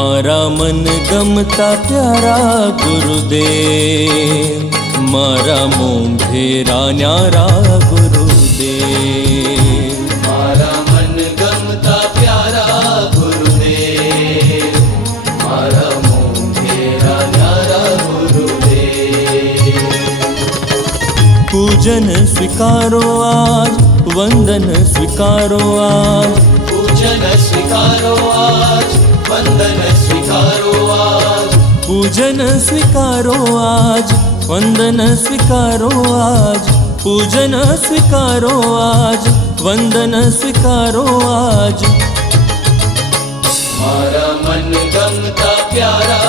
मारा मन गमता प्यारा गुरुदेव, मारा मोंघेरा न्यारा गुरुदेव। मारा मन गमता प्यारा गुरुदेव, मारा मोंघेरा न्यारा गुरुदेव। पूजन स्वीकारो आज, वंदन स्वीकारो आज, पूजन स्वीकारो आज, वंदन स्वीकारो आज। पूजन स्वीकारो आज, वंदन स्वीकारो आज, पूजन स्वीकारो आज, वंदन स्वीकारो आज। मारा मन गमता प्यारा